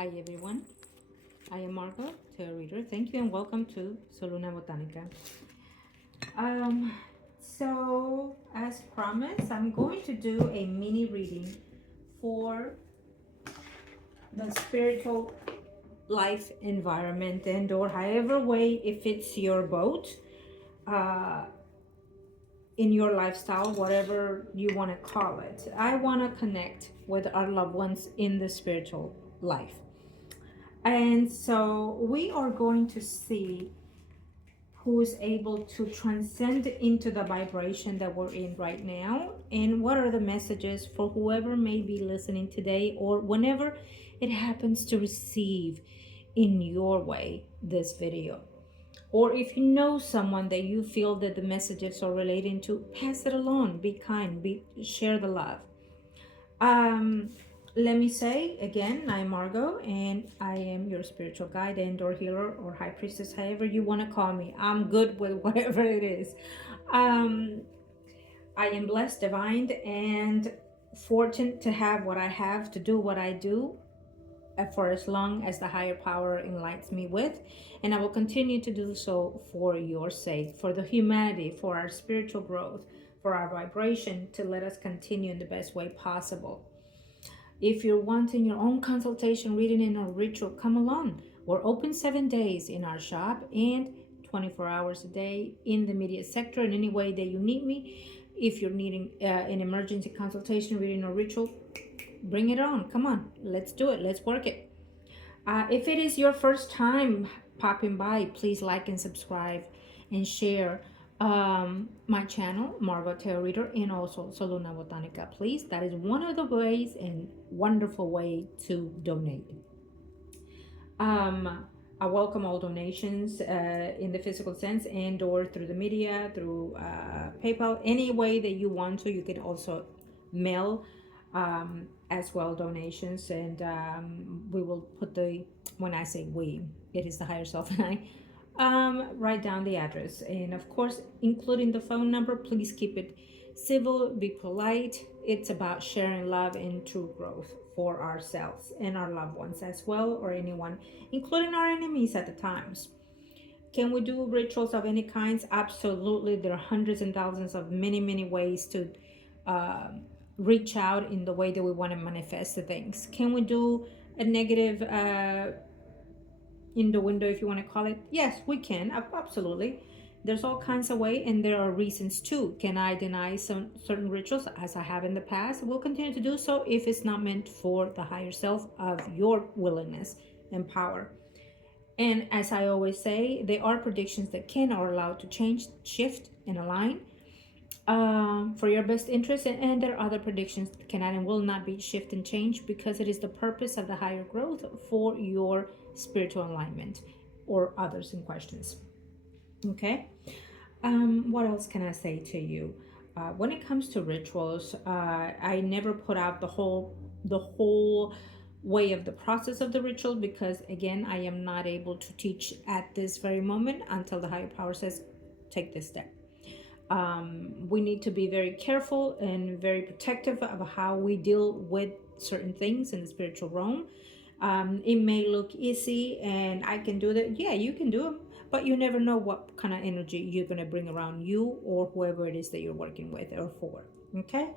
Hi everyone, I am Margot, tarot reader. Thank you and welcome to Soluna Botanica. Um, as promised, I'm going to do a mini reading for the spiritual life environment and or however way it fits your boat, uh, in your lifestyle, whatever you want to call it. I want to connect with our loved ones in the spiritual life. And so we are going to see who is able to transcend into the vibration that we're in right now, and what are the messages for whoever may be listening today or whenever it happens to receive in your way this video. Or if you know someone that you feel that the messages are relating to, pass it along. Be kind, share the love. um Let me say again, I'm Margot, and I am your spiritual guide and or healer or high priestess, however you want to call me. I'm good with whatever it is. um I am blessed, divine, and fortunate to have what I have, to do what I do, for as long as the higher power enlightens me with, and I will continue to do so for your sake, for the humanity, for our spiritual growth, for our vibration, to let us continue in the best way possible. If you're wanting your own consultation, reading, and a ritual, come along. We're open 7 days in our shop and 24 hours a day in the media sector in any way that you need me. If you're needing an emergency consultation, reading, or ritual, bring it on. Come on, let's do it. Let's work it. If it is your first time popping by, please like and subscribe and share my channel, Margot Tarot Reader, and also Soluna Botanica, please. That is one of the ways and wonderful way to donate. I welcome all donations in the physical sense and or through the media, through PayPal, any way that you want to. You can also mail as well donations, and we will put when I say we, it is the higher self and I, write down the address, and of course including the phone number. Please keep it civil, be polite. It's about sharing love and true growth for ourselves and our loved ones as well, or anyone, including our enemies at the times. Can we do rituals of any kinds? Absolutely. There are hundreds and thousands of many ways to uh, reach out in the way that we want to manifest the things. Can we do a negative in the window, if you want to call it? Yes, we can. Absolutely. There's all kinds of way, and there are reasons too. Can I deny some certain rituals, as I have in the past? We'll continue to do so if it's not meant for the higher self of your willingness and power. And as I always say, there are predictions that can or allowed to change, shift, and align for your best interest, and there are other predictions that cannot and will not be shift and change, because it is the purpose of the higher growth for your spiritual alignment or others in questions. Okay. What else can I say to you? When it comes to rituals, I never put out the whole way of the process of the ritual, because again, I am not able to teach at this very moment until the higher power says take this step. We need to be very careful and very protective of how we deal with certain things in the spiritual realm. It may look easy and I can do that. Yeah, you can do them, but you never know what kind of energy you're going to bring around you or whoever it is that you're working with or for. Okay?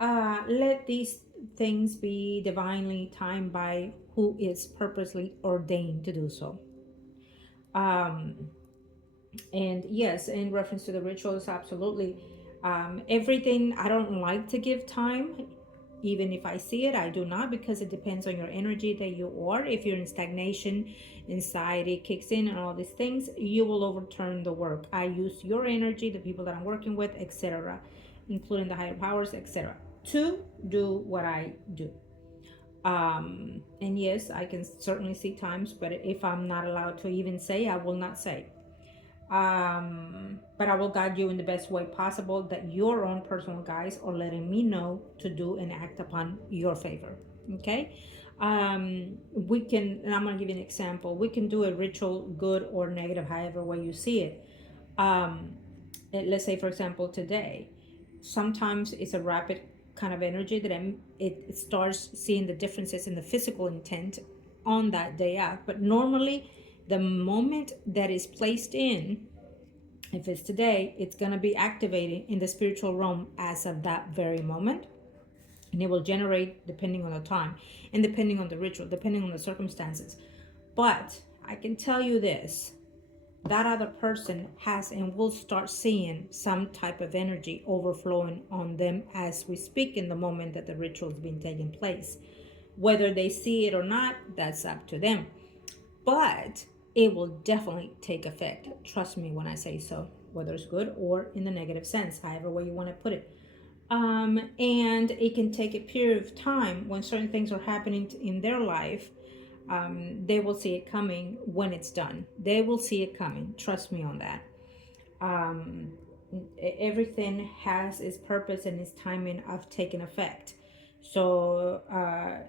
Let these things be divinely timed by who is purposely ordained to do so. Um, and yes, in reference to the rituals, absolutely. Everything, I don't like to give time. Even if I see it, I do not, because it depends on your energy that you are. If you're in stagnation, anxiety kicks in, and all these things, you will overturn the work. I use your energy, the people that I'm working with, etc., including the higher powers, etc., to do what I do. And yes, I can certainly see times, but if I'm not allowed to even say, I will not say. But I will guide you in the best way possible, that your own personal guides are letting me know to do and act upon your favor. Okay. We can, and I'm going to give you an example. We can do a ritual, good or negative, however way you see it. Let's say, for example, today, sometimes it's a rapid kind of energy that it starts seeing the differences in the physical intent on that day out. But normally, the moment that is placed in, if it's today, it's going to be activated in the spiritual realm as of that very moment. And it will generate depending on the time and depending on the ritual, depending on the circumstances. But I can tell you this, that other person has and will start seeing some type of energy overflowing on them as we speak in the moment that the ritual is being taking place. Whether they see it or not, that's up to them. But it will definitely take effect. Trust me when I say so, whether it's good or in the negative sense, however way you want to put it. And it can take a period of time when certain things are happening in their life. They will see it coming when it's done. They will see it coming. Trust me on that. Um, Everything has its purpose and its timing of taking effect. So,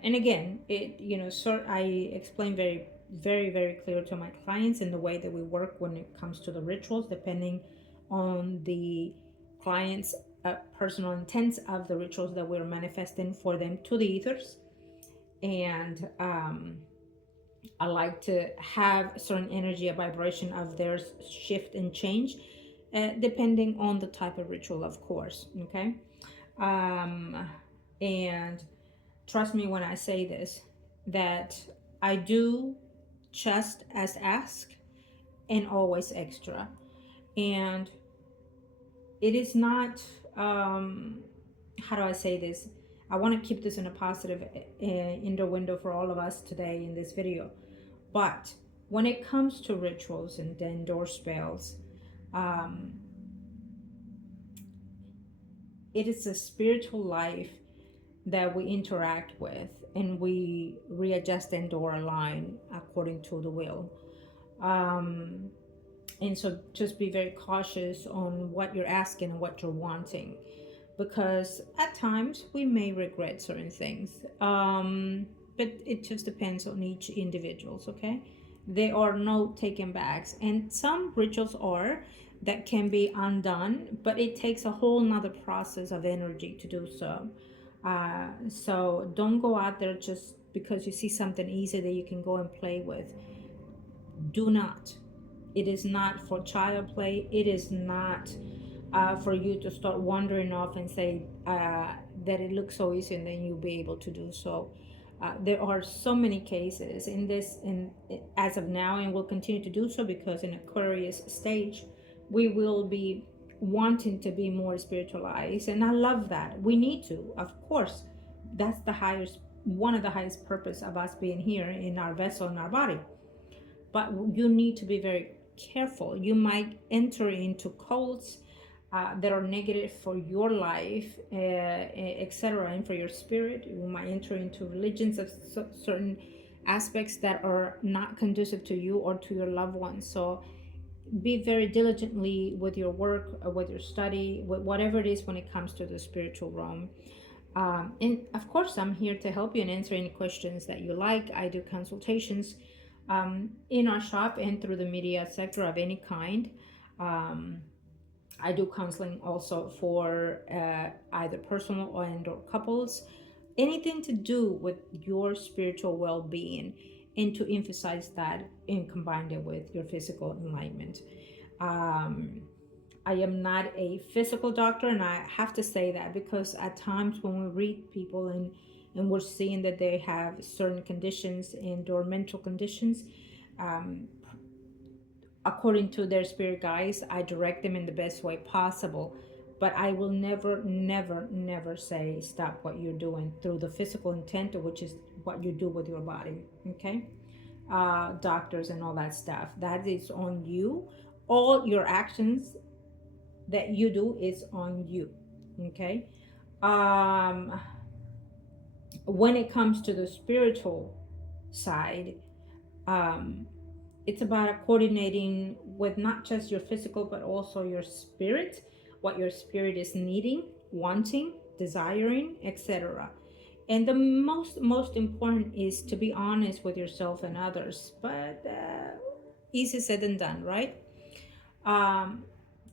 and again, I explain very clear to my clients in the way that we work when it comes to the rituals, depending on the client's personal intents of the rituals that we're manifesting for them to the ethers. And I like to have a certain energy, a vibration of theirs shift and change, depending on the type of ritual, of course. Okay. And trust me when I say this, that I do just as ask and always extra. And it is not, how do I say this? I want to keep this in a positive indoor window for all of us today in this video. But when it comes to rituals and the indoor spells, it is a spiritual life that we interact with, and we readjust and or align according to the will. And so just be very cautious on what you're asking and what you're wanting, because at times we may regret certain things. But it just depends on each individuals, okay? There are no taken backs, and some rituals are that can be undone, but it takes a whole nother process of energy to do so. So don't go out there just because you see something easy that you can go and play with. Do not. It is not for child play. It is not for you to start wandering off and say that it looks so easy and then you'll be able to do so. There are so many cases in this, as of now, and will continue to do so, because in Aquarius stage, we will be wanting to be more spiritualized, and I love that. We need to, of course. That's the highest, one of the highest purpose of us being here in our vessel, in our body. But you need to be very careful. You might enter into cults that are negative for your life, etc., and for your spirit. You might enter into religions of certain aspects that are not conducive to you or to your loved ones. So be very diligently with your work, with your study, with whatever it is when it comes to the spiritual realm. And of course, I'm here to help you and answer any questions that you like. I do consultations in our shop and through the media sector of any kind. I do counseling also for either personal or couples, anything to do with your spiritual well-being, and to emphasize that and combine it with your physical enlightenment. I am not a physical doctor, and I have to say that because at times when we read people and we're seeing that they have certain conditions and or mental conditions, according to their spirit guides, I direct them in the best way possible. But I will never say stop what you're doing through the physical intent, which is what you do with your body. Okay, doctors and all that stuff, that is on you. All your actions that you do is on you. Okay. When it comes to the spiritual side, it's about coordinating with not just your physical but also your spirit, what your spirit is needing, wanting, desiring, etc. And the most important is to be honest with yourself and others, but easy said than done, right?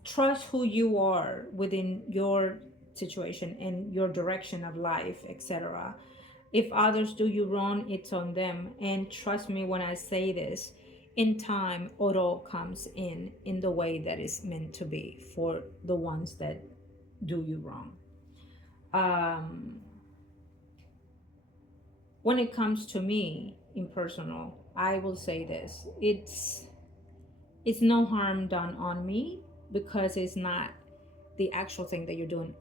Trust who you are within your situation and your direction of life, etc. If others do you wrong, it's on them. And trust me when I say this, in time, it all comes in the way that is meant to be for the ones that do you wrong. Um, when it comes to me in personal, I will say this: it's no harm done on me because it's not the actual thing that you're doing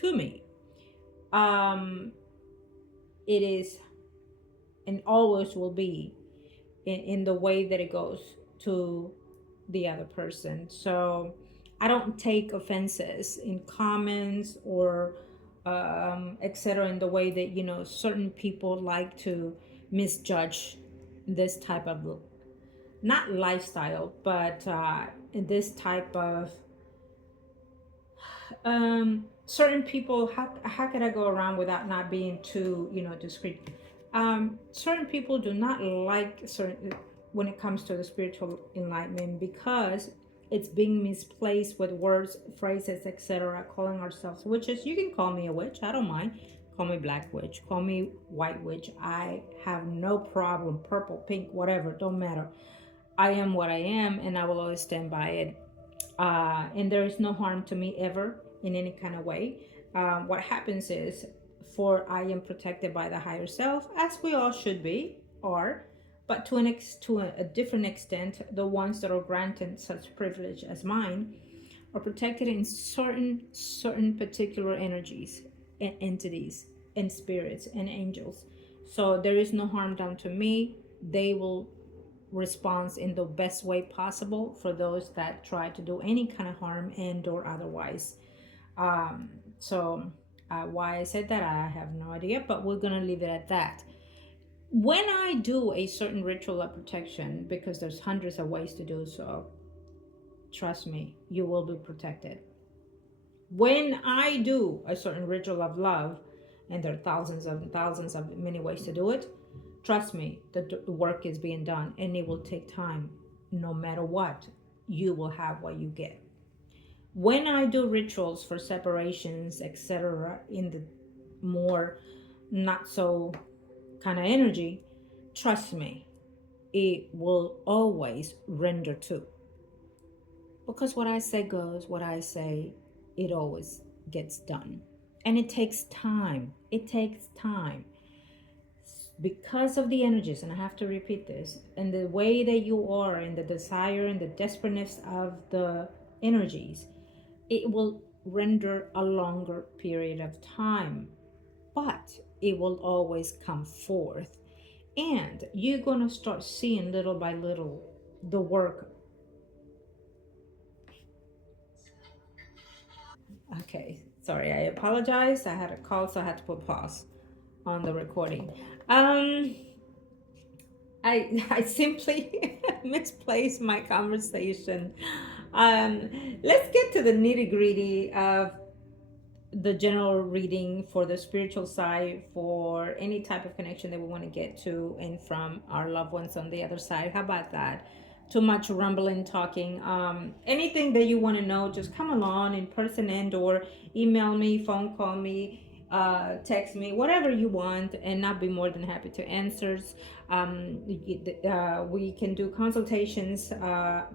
to me. Um, it is and always will be in the way that it goes to the other person. So I don't take offenses in comments or etc. in the way that certain people like to misjudge this type of not lifestyle, but this type of certain people. How could I go around without not being too discreet? Certain people do not like certain when it comes to the spiritual enlightenment because it's being misplaced with words, phrases, etc. Calling ourselves witches. You can call me a witch. I don't mind. Call me black witch. Call me white witch. I have no problem. Purple, pink, whatever. Don't matter. I am what I am, and I will always stand by it. And there is no harm to me ever in any kind of way. What happens is, for I am protected by the higher self, as we all should be, are, but to a different extent, the ones that are granted such privilege as mine are protected in certain particular energies and entities and spirits and angels. So there is no harm done to me. They will response in the best way possible for those that try to do any kind of harm and or otherwise. So why I said that, I have no idea, but we're gonna leave it at that. When I do a certain ritual of protection, because there's hundreds of ways to do so, trust me, you will be protected. When I do a certain ritual of love, and there are thousands of many ways to do it, trust me, the work is being done and it will take time. No matter what, you will have what you get. When I do rituals for separations, etc., in the more not so kind of energy, trust me, it will always render to. Because what I say goes, what I say, it always gets done. And it takes time. It takes time because of the energies, and I have to repeat this, and the way that you are, and the desire and the desperateness of the energies, it will render a longer period of time, but it will always come forth. And you're going to start seeing little by little the work. Okay, sorry, I apologize. I had a call, so I had to put pause on the recording. I simply misplaced my conversation. Let's get to the nitty gritty of the general reading for the spiritual side, for any type of connection that we want to get to and from our loved ones on the other side. How about that? Too much rumbling, talking. Anything that you want to know, just come along in person and or email me, phone call me, text me, whatever you want, and I'll be more than happy to answer. We can do consultations,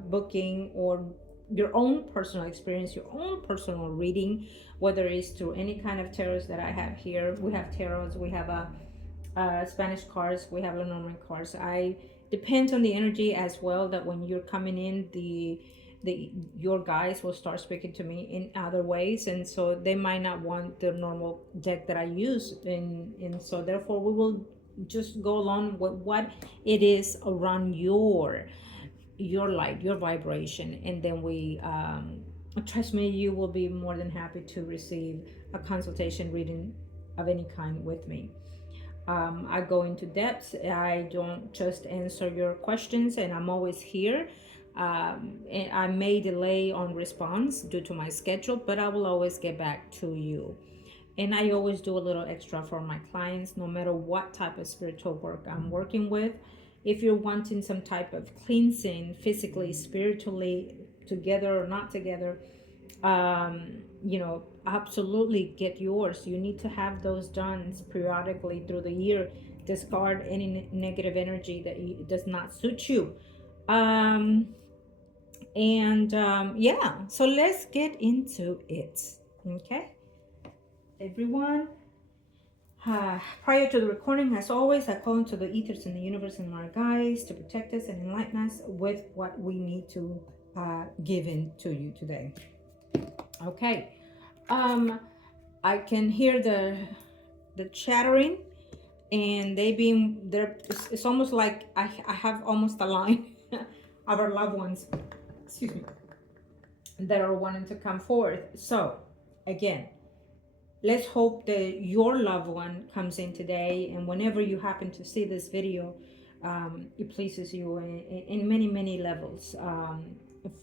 booking, or your own personal experience, your own personal reading, whether it's through any kind of tarots that I have here. We have tarots, we have Spanish cards, we have Lenormand cards. I depends on the energy as well, that when you're coming in, your guys will start speaking to me in other ways, and so they might not want the normal deck that I use, and so therefore we will just go along with what it is around your light, your vibration, and then we trust me, you will be more than happy to receive a consultation reading of any kind with me. I go into depth. I don't just answer your questions, and I'm always here. And I may delay on response due to my schedule, but I will always get back to you. And I always do a little extra for my clients, no matter what type of spiritual work I'm working with. If you're wanting some type of cleansing, physically, spiritually, together or not together, You know, absolutely get yours. You need to have those done periodically through the year. Discard any negative energy that does not suit you. Um, and Yeah, so let's get into it. Okay, everyone. Prior to the recording, as always, I call into the ethers in the universe and our guides to protect us and enlighten us with what we need to give in to you today. Okay. I can hear the chattering, and they being there. It's almost like I have almost a line of our loved ones, excuse me, that are wanting to come forth. So again, let's hope that your loved one comes in today, and whenever you happen to see this video, it pleases you in many levels,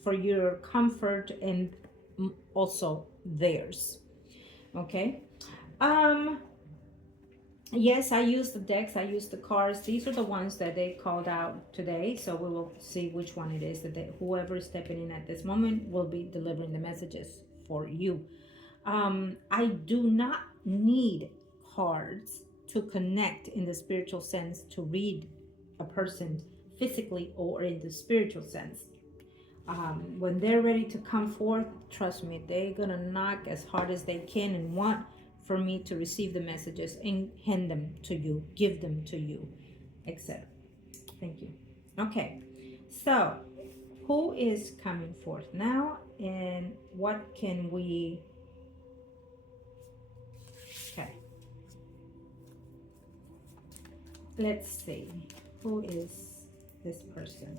for your comfort and also theirs. Okay. um yes, I use the decks, I use the cards. These are the ones that they called out today, so we will see which one it is that whoever is stepping in at this moment will be delivering the messages for you. I do not need cards to connect in the spiritual sense, to read a person physically or in the spiritual sense. When they're ready to come forth, trust me, they're gonna knock as hard as they can and want for me to receive the messages and hand them to you, give them to you, etc. Thank you. Okay, so who is coming forth now, and what can we? Okay, let's see, who is this person?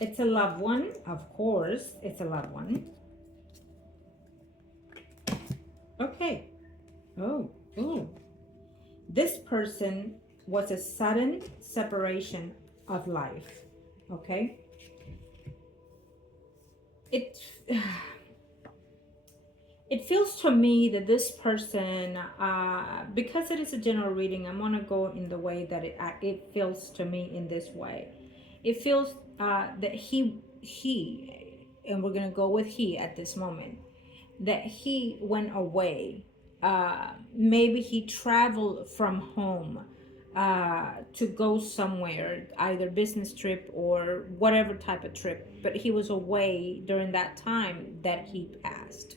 It's a loved one, of course. It's a loved one. Okay. Oh, oh. This person was a sudden separation of life. Okay. It it feels to me that this person, because it is a general reading, I'm gonna go in the way that it feels to me in this way. It feels that he, and we're gonna go with he at this moment, that he went away. Maybe he traveled from home to go somewhere, either business trip or whatever type of trip, but he was away during that time that he passed.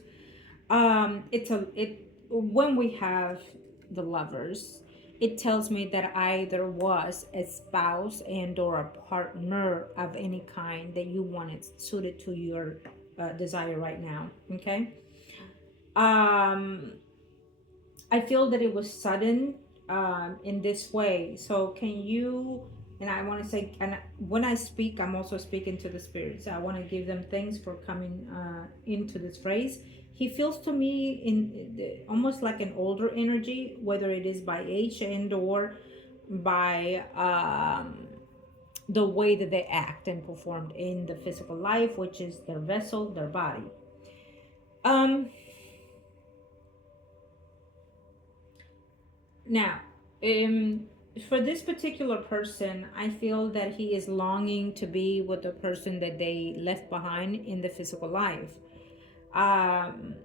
When we have the lovers, it tells me that either was a spouse and or a partner of any kind that you wanted suited to your desire right now. Okay. um I feel that it was sudden, in this way. So can you, and I want to say, and when I speak, I'm also speaking to the spirits. I want to give them thanks for coming into this phrase. He feels to me in almost like an older energy, whether it is by age and or by the way that they act and performed in the physical life, which is their vessel, their body. Um, Now, for this particular person, I feel that he is longing to be with the person that they left behind in the physical life. Um,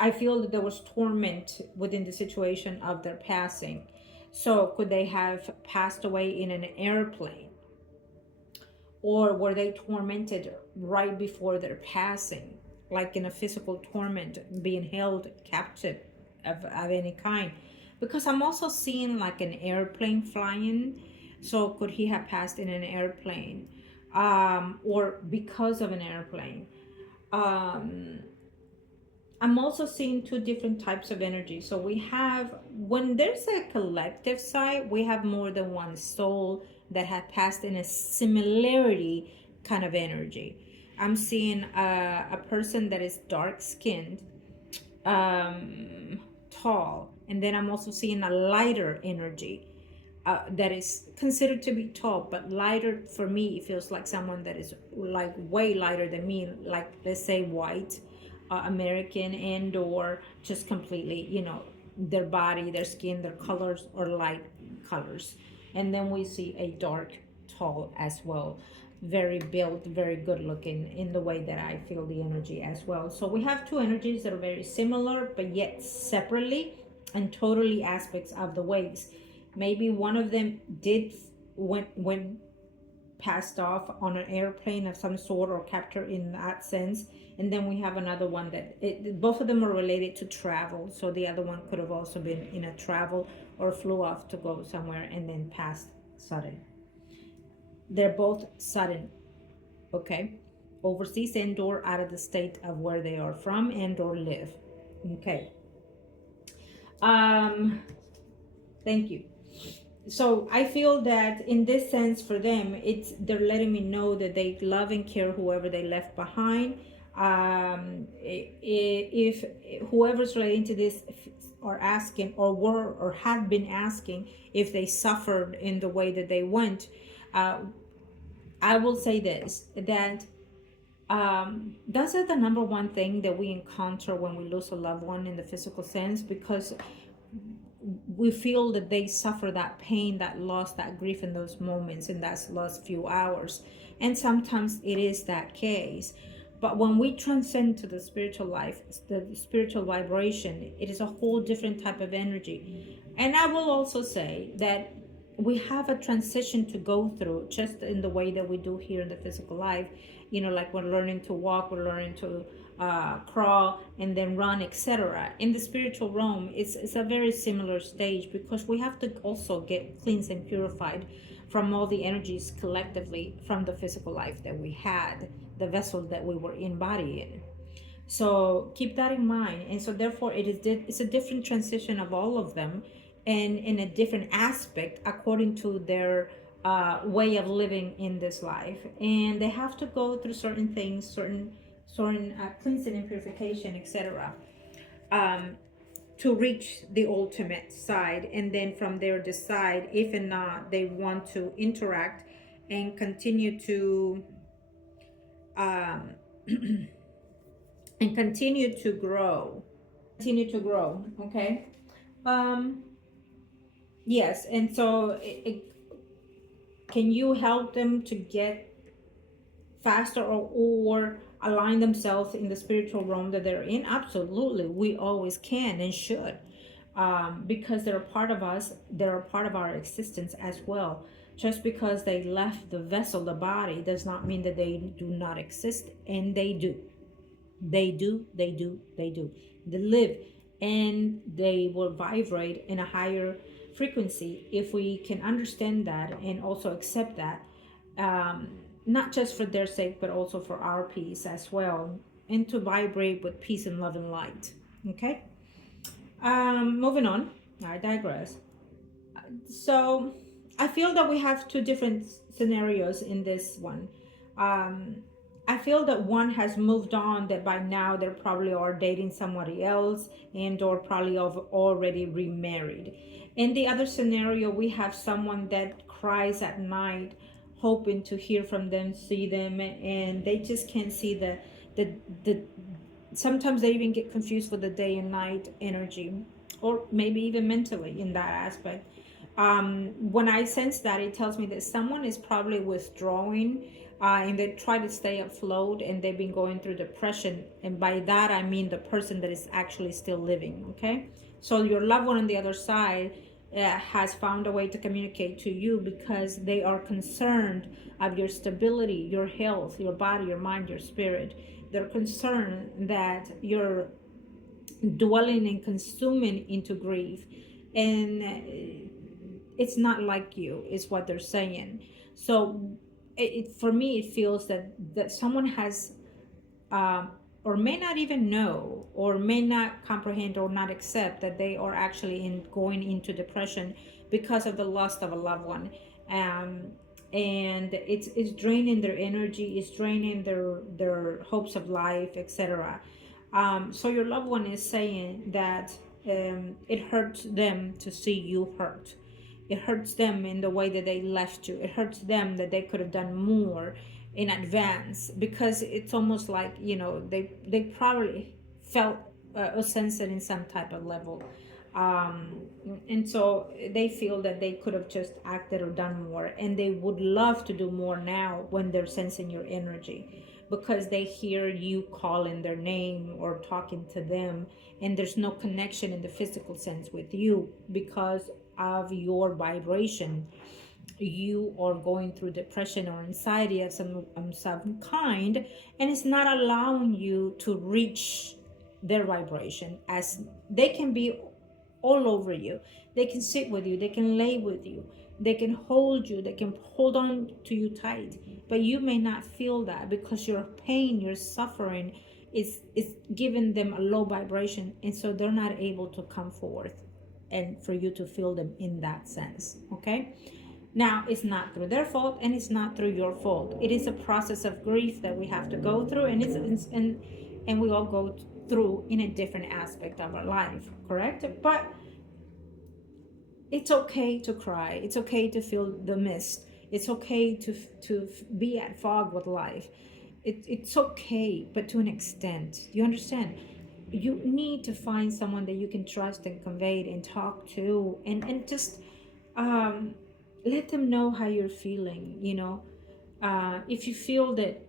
I feel that there was torment within the situation of their passing. So, could they have passed away in an airplane? Or were they tormented right before their passing, like in a physical torment, being held captive of any kind? Because I'm also seeing like an airplane flying. So could he have passed in an airplane, or because of an airplane? Um, I'm also seeing two different types of energy. So we have, when there's a collective side, we have more than one soul that have passed in a similarity kind of energy. I'm seeing a person that is dark skinned, tall, and then I'm also seeing a lighter energy, that is considered to be tall, but lighter. For me, it feels like someone that is like way lighter than me, like let's say white, American, and or just completely, their body, their skin, their colors or light colors. And then we see a dark tall as well, very built, very good looking in the way that I feel the energy as well. So we have two energies that are very similar, but yet separately and totally aspects of the waves. Maybe one of them did went passed off on an airplane of some sort or captured in that sense, and then we have another one that both of them are related to travel. So the other one could have also been in a travel or flew off to go somewhere and then passed sudden. They're both sudden, okay, overseas and or out of the state of where they are from and or live. Okay, thank you. So I feel that in this sense for them, they're letting me know that they love and care whoever they left behind. If whoever's relating to this are asking or were or have been asking if they suffered in the way that they went, I will say this, that that's the number one thing that we encounter when we lose a loved one in the physical sense, because we feel that they suffer that pain, that loss, that grief in those moments, in that last few hours. And sometimes it is that case. But when we transcend to the spiritual life, the spiritual vibration, it is a whole different type of energy. And I will also say that we have a transition to go through, just in the way that we do here in the physical life. Like we're learning to walk, we're learning to crawl and then run, etc. In the spiritual realm, it's a very similar stage, because we have to also get cleansed and purified from all the energies collectively from the physical life that we had, the vessel that we were embodying. So keep that in mind. And so therefore it's a different transition of all of them, and in a different aspect according to their way of living in this life. And they have to go through certain things, certain cleansing and purification, etc., to reach the ultimate side. And then from there decide if and not they want to interact and continue to and continue to grow, okay. Yes. And so can you help them to get faster or align themselves in the spiritual realm that they're in? Absolutely, we always can and should, because they're a part of us, they're a part of our existence as well. Just because they left the vessel, the body, does not mean that they do not exist. And they do. They live, and they will vibrate in a higher frequency if we can understand that and also accept that, not just for their sake but also for our peace as well, and to vibrate with peace and love and light. Okay, moving on. I digress. So I feel that we have two different scenarios in this one. I feel that one has moved on, that by now they probably are dating somebody else and or probably already remarried. In the other scenario, we have someone that cries at night hoping to hear from them, see them, and they just can't see the sometimes they even get confused with the day and night energy, or maybe even mentally in that aspect. When I sense that, it tells me that someone is probably withdrawing, and they try to stay afloat, and they've been going through depression. And by that, I mean the person that is actually still living, okay? So your loved one on the other side has found a way to communicate to you, because they are concerned of your stability, your health, your body, your mind, your spirit. They're concerned that you're dwelling and consuming into grief, and it's not like you, is what they're saying. So for me, it feels that someone has or may not even know, or may not comprehend or not accept that they are actually going into depression because of the loss of a loved one. And it's draining their energy, it's draining their hopes of life, etc. So your loved one is saying that it hurts them to see you hurt. It hurts them in the way that they left you. It hurts them that they could have done more in advance, because it's almost like, they probably felt or sensed it in some type of level. um, and so they feel that they could have just acted or done more, and they would love to do more now when they're sensing your energy, because they hear you calling their name or talking to them, and there's no connection in the physical sense with you because of your vibration. You are going through depression or anxiety of some kind, and it's not allowing you to reach their vibration. As they can be all over you, they can sit with you, they can lay with you, they can hold you, they can hold on to you tight, but you may not feel that because your pain, your suffering is giving them a low vibration, and so they're not able to come forth and for you to feel them in that sense. Okay, now, it's not through their fault and it's not through your fault. It is a process of grief that we have to go through, and and we all go through in a different aspect of our life, correct? But it's okay to cry. It's okay to feel the mist. It's okay to be at fog with life. It's okay, but to an extent. You understand? You need to find someone that you can trust and convey it and talk to, and just um, let them know how you're feeling. If you feel that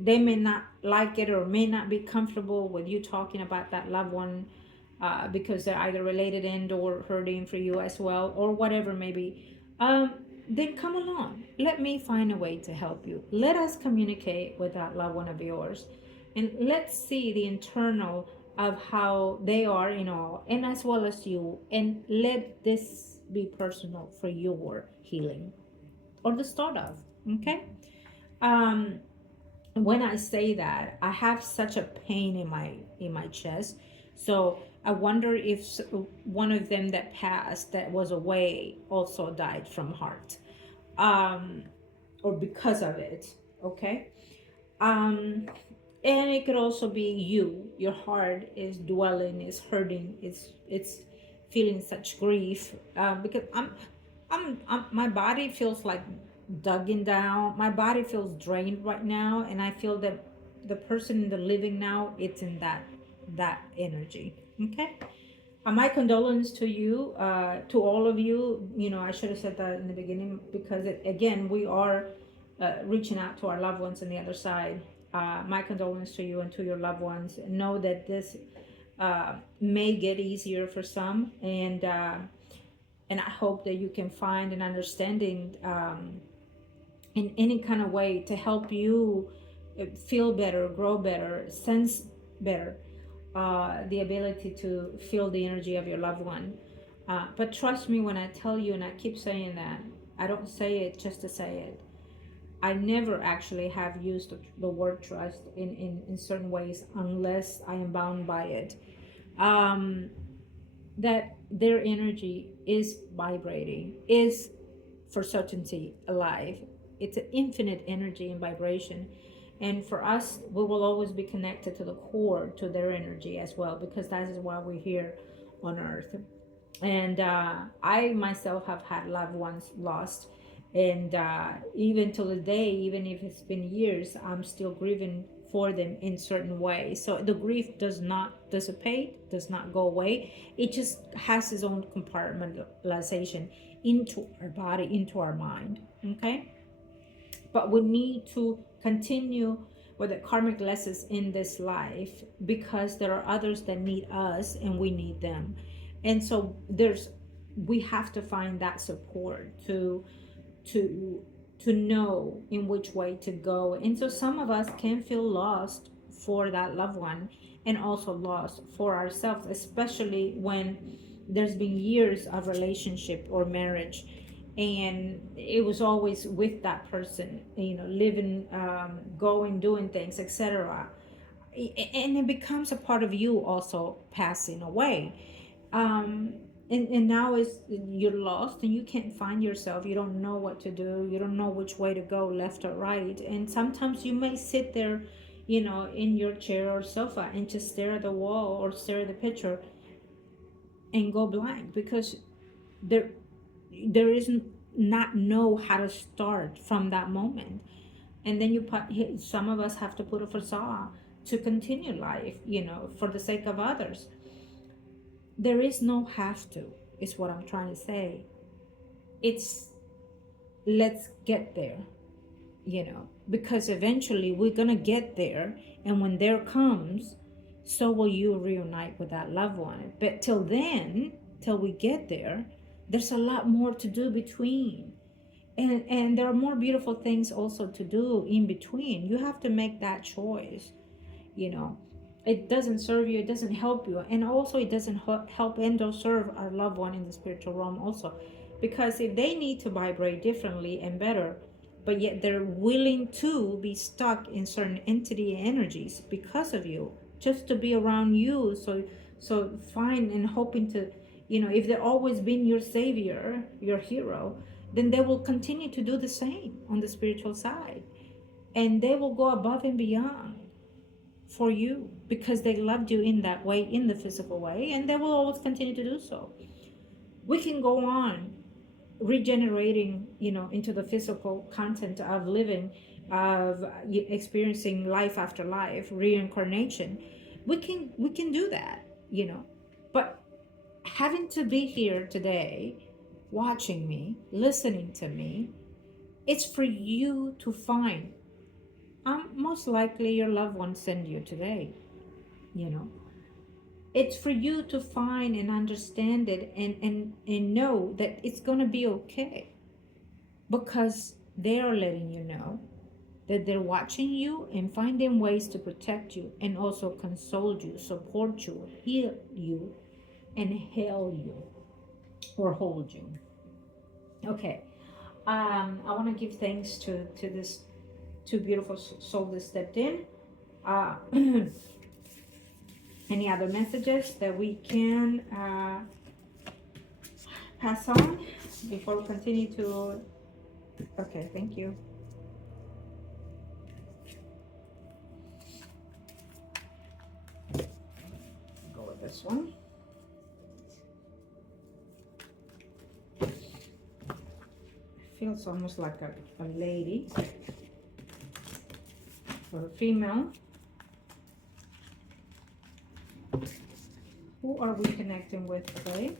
they may not like it or may not be comfortable with you talking about that loved one, because they're either related and or hurting for you as well, or whatever maybe, then come along. Let me find a way to help you. Let us communicate with that loved one of yours, and let's see the internal of how they are, and as well as you, and let this be personal for your healing or the start of. Okay. um when I say that, I have such a pain in my chest. So I wonder if one of them that passed that was away also died from heart, um, or because of it. Okay. Um, and it could also be you. Your heart is dwelling, is hurting, it's feeling such grief, because my body feels like dug in down. My body feels drained right now, and I feel that the person in the living now, it's in that energy. Okay. My condolence to you, to all of you. I should have said that in the beginning, because again, we are reaching out to our loved ones on the other side. My condolence to you and to your loved ones. Know that this may get easier for some, and I hope that you can find an understanding, in any kind of way to help you feel better, grow better, sense better, the ability to feel the energy of your loved one. But trust me when I tell you, and I keep saying that, I don't say it just to say it. I never actually have used the word trust in certain ways unless I am bound by it. Um, that their energy is vibrating, is for certainty alive. It's an infinite energy and vibration. And for us, we will always be connected to the core, to their energy as well, because that is why we're here on earth. And I myself have had loved ones lost. And even till the day, even if it's been years, I'm still grieving for them in certain ways. So the grief does not dissipate, does not go away. It just has its own compartmentalization into our body, into our mind. Okay. But we need to continue with the karmic lessons in this life, because there are others that need us and we need them. And so we have to find that support to to know in which way to go. And so some of us can feel lost for that loved one, and also lost for ourselves, especially when there's been years of relationship or marriage, and it was always with that person, living, going, doing things, etc. And it becomes a part of you also passing away. um and now is you're lost and you can't find yourself. You don't know what to do, you don't know which way to go, left or right. And sometimes you may sit there, in your chair or sofa, and just stare at the wall or stare at the picture and go blank, because there there isn't, not know how to start from that moment. And then some of us have to put a facade to continue life, for the sake of others. There is no have to, is what I'm trying to say. It's let's get there, because eventually we're gonna get there, and when there comes, so will you reunite with that loved one. But till then, till we get there, there's a lot more to do between. And there are more beautiful things also to do in between. You have to make that choice. It doesn't serve you, it doesn't help you, and also it doesn't help and or serve our loved one in the spiritual realm also, because if they need to vibrate differently and better, but yet they're willing to be stuck in certain entity energies because of you, just to be around you, so fine and hoping to, if they've always been your savior, your hero, then they will continue to do the same on the spiritual side, and they will go above and beyond for you because they loved you in that way, in the physical way, and they will always continue to do so. We can go on regenerating, into the physical content of living, of experiencing life after life, reincarnation. We can do that, but having to be here today, watching me, listening to me, it's for you to find. Most likely your loved one send you today, it's for you to find and understand it, and know that it's going to be okay, because they are letting you know that they're watching you and finding ways to protect you, and also console you, support you, heal you, and hail you or hold you. Okay. I want to give thanks to this two beautiful souls that stepped in. Any other messages that we can pass on before we continue to? Okay, thank you. Go with this one. Feels almost like a lady or a female. Who are we connecting with today?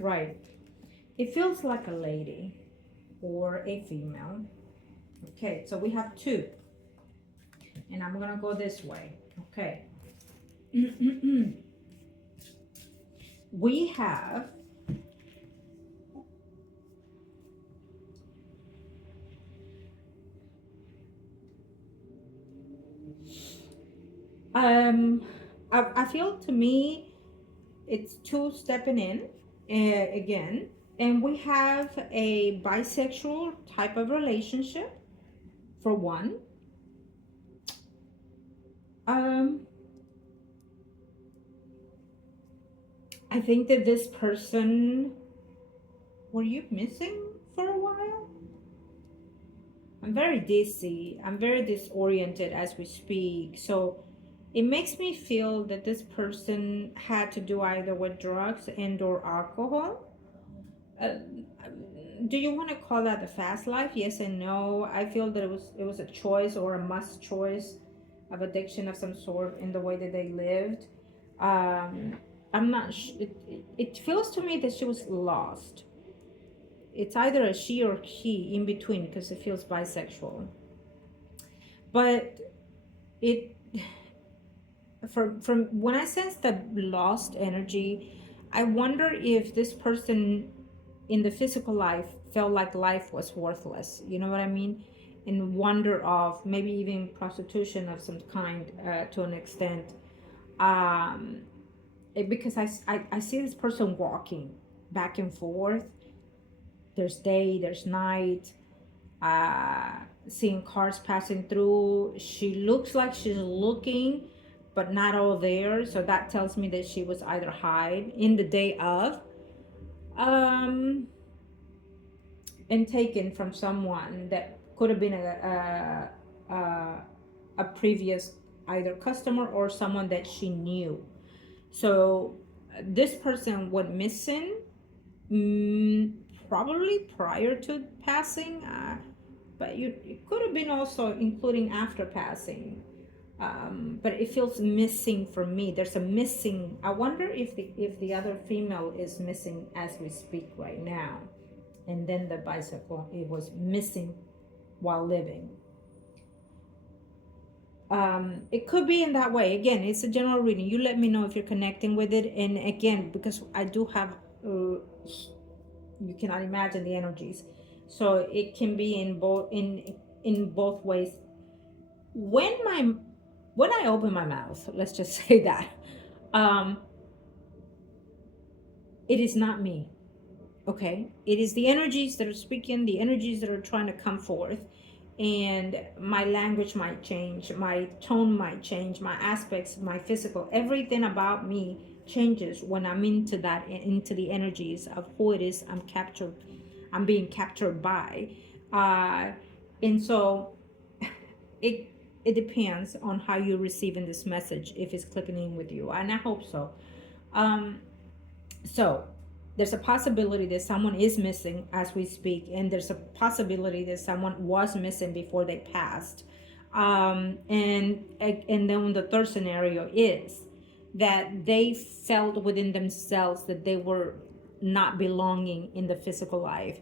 Right. It feels like a lady or a female. Okay, so we have two. And I'm going to go this way. Okay. We have I feel, to me, it's two stepping in again, and we have a bisexual type of relationship for one. I think that this person, were you missing for a while? I'm very dizzy. I'm very disoriented as we speak. So it makes me feel that this person had to do either with drugs and or alcohol. Do you want to call that a fast life? Yes and no. I feel that it was a choice or a must choice of addiction of some sort in the way that they lived. I'm not. It feels to me that she was lost. It's either a she or he in between, because it feels bisexual. But it, from when I sense the lost energy, I wonder if this person in the physical life felt like life was worthless. You know what I mean? And wonder of maybe even prostitution of some kind, to an extent. Because I see this person walking back and forth. There's day, there's night, seeing cars passing through. She looks like she's looking, but not all there. So that tells me that she was either high in the day of, and taken from someone that could have been a previous either customer or someone that she knew. So this person went missing mm, probably prior to passing, but it could have been also including after passing. But it feels missing for me. There's a missing. I wonder if the other female is missing as we speak right now, and then the bicycle it was missing while living. It could be in that way. Again, it's a general reading. You let me know if you're connecting with it. And again, because I do have, you cannot imagine the energies, so it can be in both ways. When I open my mouth, let's just say that, um, it is not me. Okay, it is the energies that are speaking, the energies that are trying to come forth, and my language might change, my tone might change, my aspects, my physical, everything about me changes when I'm into the energies of who it is I'm being captured by. And so it it depends on how you're receiving this message, if it's clicking in with you, and I hope so. um so there's a possibility that someone is missing as we speak, and there's a possibility that someone was missing before they passed. And then the third scenario is that they felt within themselves that they were not belonging in the physical life,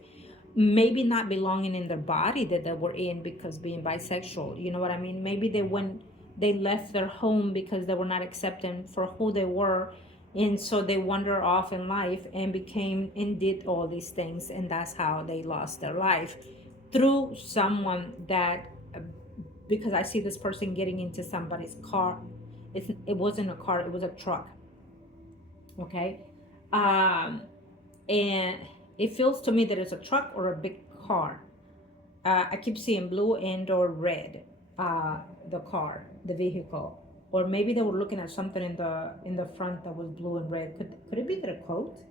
maybe not belonging in their body that they were in, because being bisexual, you know what I mean, maybe they left their home because they were not accepted for who they were, and so they wander off in life and became and did all these things, and that's how they lost their life through someone that, because I see this person getting into somebody's car. It wasn't a car, it was a truck. Okay. And it feels to me that it's a truck or a big car. I keep seeing blue and or red, the car, the vehicle, or maybe they were looking at something in the front that was blue and red. Could it be their coat?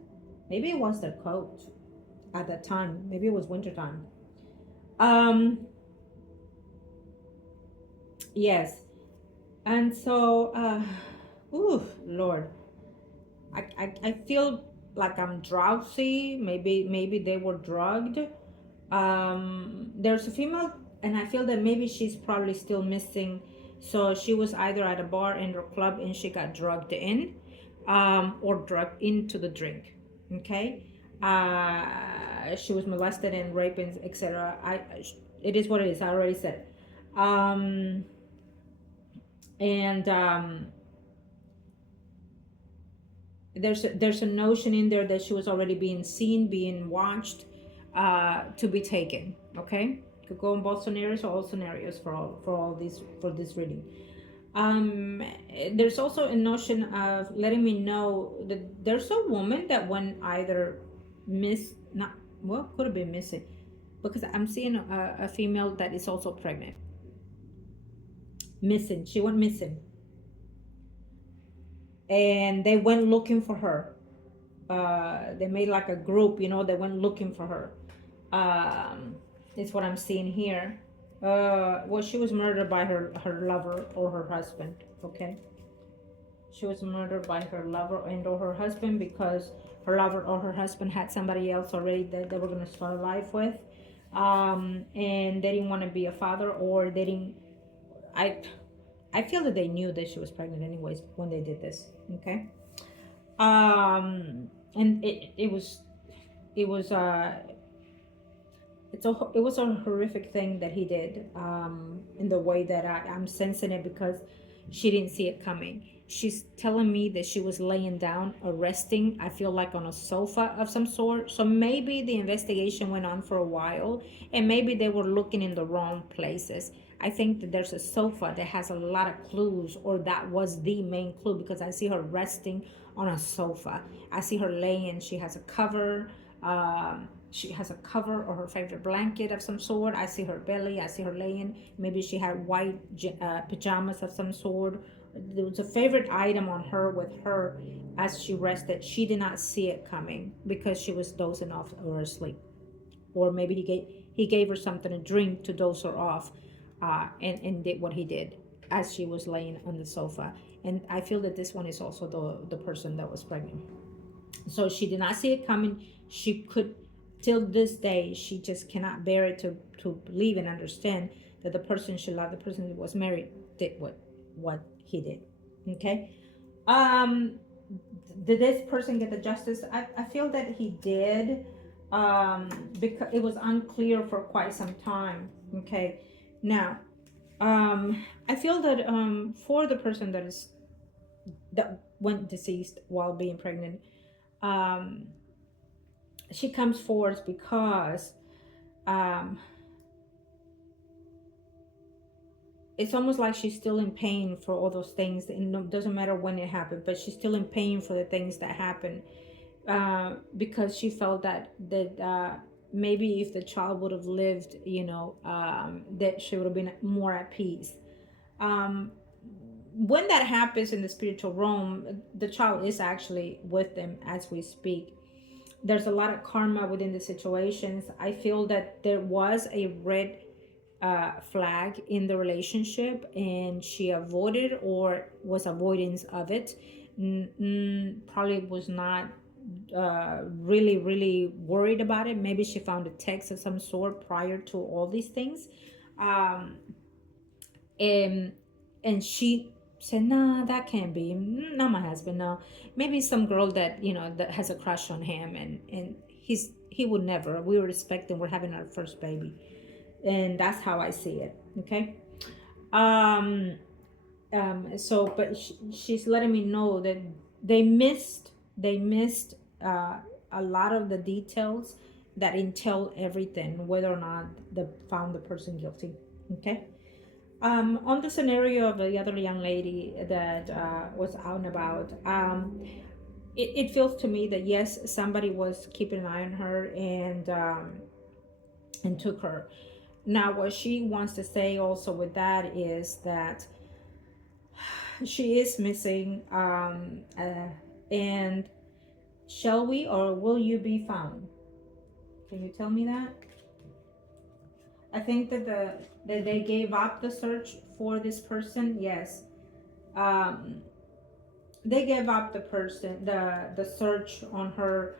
Maybe it was their coat at that time. Maybe it was wintertime. Um, yes, and so, ooh, Lord, I feel like I'm drowsy. Maybe they were drugged. There's a female, and I feel that maybe she's probably still missing. So she was either at a bar and or club and she got drugged in, or drugged into the drink. Okay. She was molested and raped and etc. It is what it is. I already said. Um, and there's a notion in there that she was already being seen, being watched, to be taken. Okay, could go in both scenarios or all scenarios for this reading. um there's also a notion of letting me know that there's a woman that went either miss not well could have been missing, because I'm seeing a female that is also pregnant. Missing, she went missing, and they went looking for her. They made like a group, they went looking for her. Is what I'm seeing here. Well, she was murdered by her lover or her husband. Okay, she was murdered by her lover and or her husband, because her lover or her husband had somebody else already that they were going to start a life with, and they didn't want to be a father, or they didn't. I feel that they knew that she was pregnant anyways when they did this. Okay. And it was it was a horrific thing that he did, in the way that I'm sensing it, because she didn't see it coming. She's telling me that she was laying down or resting, I feel like on a sofa of some sort. So maybe the investigation went on for a while, and maybe they were looking in the wrong places. I think that there's a sofa that has a lot of clues, or that was the main clue, because I see her resting on a sofa. I see her laying, she has a cover. She has a cover or her favorite blanket of some sort. I see her belly. I see her laying. Maybe she had white pajamas of some sort. There was a favorite item on her with her as she rested. She did not see it coming because she was dozing off or asleep. Or maybe he gave her something to drink to doze her off, and did what he did as she was laying on the sofa. And I feel that this one is also the person that was pregnant. So she did not see it coming. she could, till this day, she just cannot bear it to believe and understand that the person she loved, the person who was married, did what he did. Okay. um did this person get the justice? I feel that he did, because it was unclear for quite some time. Okay. Now, I feel that, for the person that went deceased while being pregnant, um she comes forward because, um it's almost like she's still in pain for all those things, and it doesn't matter when it happened, but she's still in pain for the things that happened, because she felt that maybe if the child would have lived, that she would have been more at peace. um, when that happens in the spiritual realm, the child is actually with them as we speak. There's a lot of karma within the situations. I feel that there was a red flag in the relationship, and she avoided or was avoidance of it. Probably was not really worried about it. Maybe she found a text of some sort prior to all these things, um, and she said, "Nah, that can't be. Not my husband. No, maybe some girl that that has a crush on him, and he would never. We were expecting, we're having our first baby." And that's how I see it. Okay. um so but she's letting me know that they missed a lot of the details that entail everything, whether or not they found the person guilty. Okay. On the scenario of the other young lady that was out and about, it feels to me that yes, somebody was keeping an eye on her, and took her. Now, what she wants to say also with that is that she is missing, and shall we or will you be found? Can you tell me that? I think that they gave up the search for this person. Yes, um, they gave up the search on her.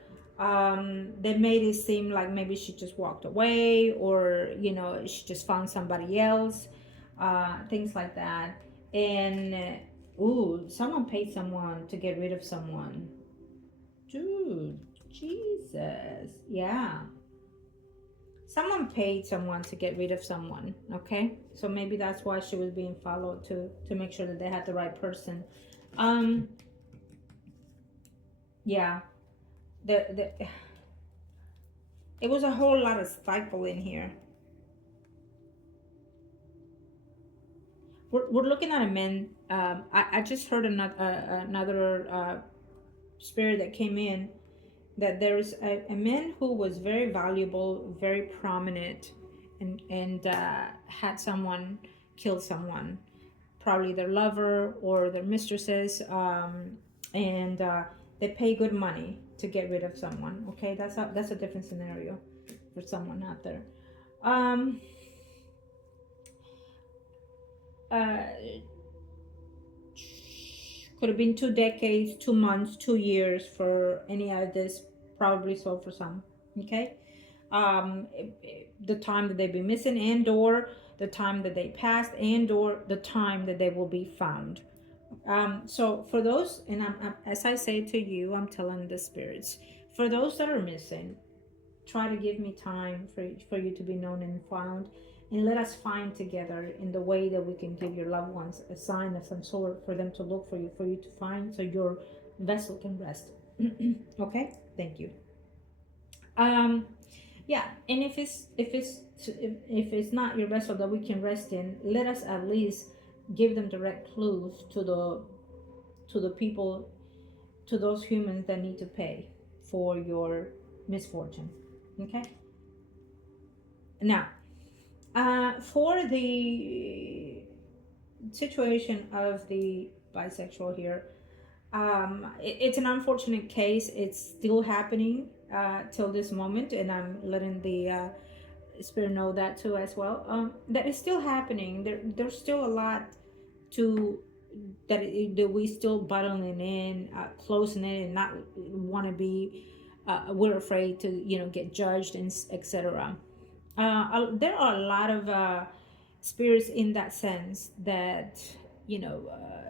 They made it seem like maybe she just walked away, or she just found somebody else, things like that. And ooh, someone paid someone to get rid of someone. Dude, Jesus, yeah. Someone paid someone to get rid of someone. Okay, so maybe that's why she was being followed, to make sure that they had the right person. Um, yeah. The it was a whole lot of cycle in here. We're looking at a man. I just heard another spirit that came in, that there's a man who was very valuable, very prominent, and had someone kill someone, probably their lover or their mistresses, and they pay good money to get rid of someone. Okay, that's a different scenario for someone out there. Um, uh, could have been 2 decades, 2 months, 2 years for any of this. Probably so for some. Okay. The time that they've been missing, and/or the time that they passed, and/or the time that they will be found. So for those, and as I say to you, I'm telling the spirits, for those that are missing, try to give me time for you to be known and found, and let us find together in the way that we can give your loved ones a sign of some sort, for them to look for you to find, so your vessel can rest. Okay, thank you. um yeah, and if it's not your vessel that we can rest in, let us at least give them direct clues to the people, to those humans that need to pay for your misfortune. Okay. Now, for the situation of the bisexual here, it's an unfortunate case. It's still happening till this moment, and I'm letting the spirit know that too as well. That is still happening. There's still a lot to that we still bottling in, closing it, and not want to be we're afraid to, get judged and etc. There are a lot of spirits in that sense that,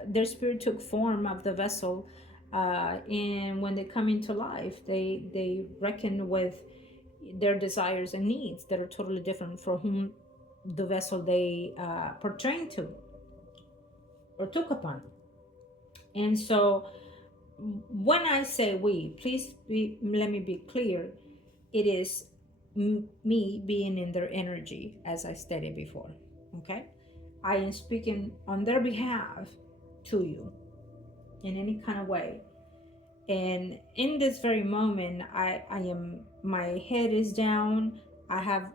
their spirit took form of the vessel, and when they come into life, they reckon with their desires and needs that are totally different for whom the vessel they pertain to or took upon. And so when I say we, let me be clear, it is me being in their energy, as I stated before. Okay, I am speaking on their behalf to you in any kind of way. And in this very moment, I am, my head is down. I have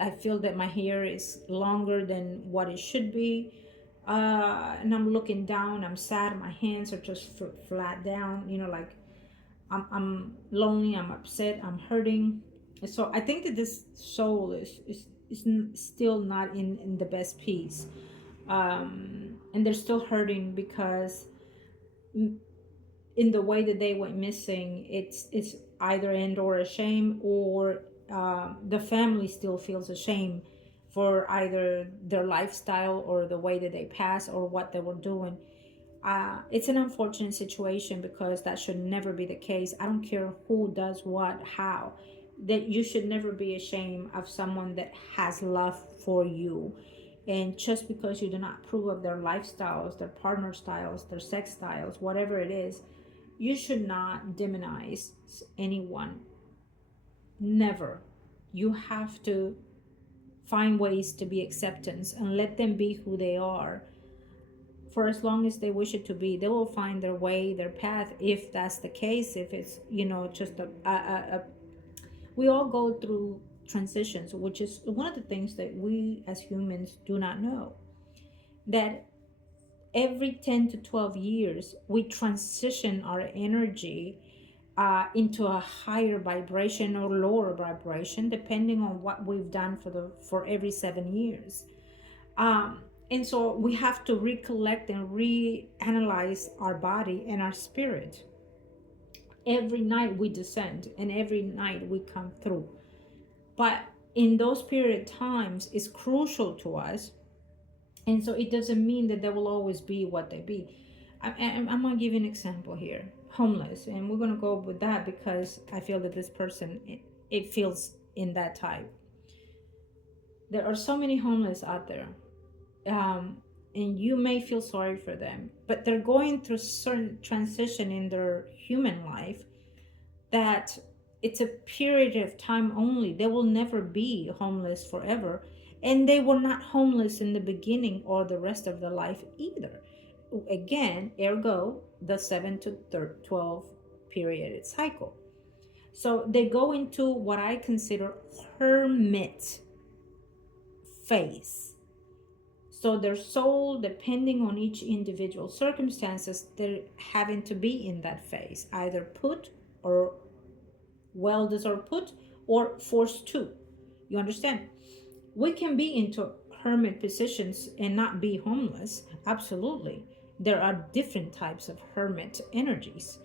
I feel that my hair is longer than what it should be, and I'm looking down. I'm sad. My hands are just flat down. Like I'm lonely. I'm upset. I'm hurting. So I think that this soul is still not in the best peace, and they're still hurting because in the way that they went missing, it's either end or a shame, or the family still feels ashamed for either their lifestyle or the way that they passed or what they were doing. It's an unfortunate situation because that should never be the case. I don't care who does what, how. That you should never be ashamed of someone that has love for you. And just because you do not approve of their lifestyles, their partner styles, their sex styles, whatever it is, you should not demonize anyone. Never. You have to find ways to be acceptance and let them be who they are. For as long as they wish it to be, they will find their way, their path, if that's the case. If it's, just we all go through transitions, which is one of the things that we as humans do not know. That every 10 to 12 years, we transition our energy into a higher vibration or lower vibration, depending on what we've done for every 7 years. And so we have to recollect and reanalyze our body and our spirit. Every night we descend and every night we come through. But in those period times, it's crucial to us. And so it doesn't mean that they will always be what they be. I'm going to give you an example here. Homeless. And we're going to go with that because I feel that this person, it feels in that type. There are so many homeless out there. And you may feel sorry for them, but they're going through certain transition in their human life that it's a period of time only. They will never be homeless forever, and they were not homeless in the beginning or the rest of their life either. Again, ergo the 7 to 12 period cycle. So they go into what I consider hermit phase. So their soul, depending on each individual circumstances, they're having to be in that phase, either put or well-deserved put or forced to. You understand? We can be into hermit positions and not be homeless. Absolutely. There are different types of hermit energies.